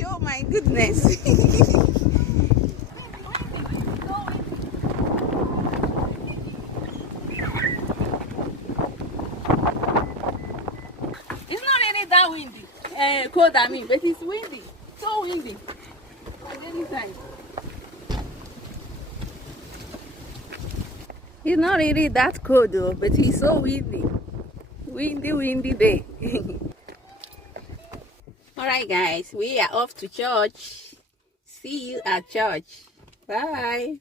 Oh my goodness. It's not really that windy. Cold, I mean, but it's windy. So windy. At any time. It's not really that cold though, but it's so windy. Windy day. Alright guys, we are off to church. See you at church. Bye.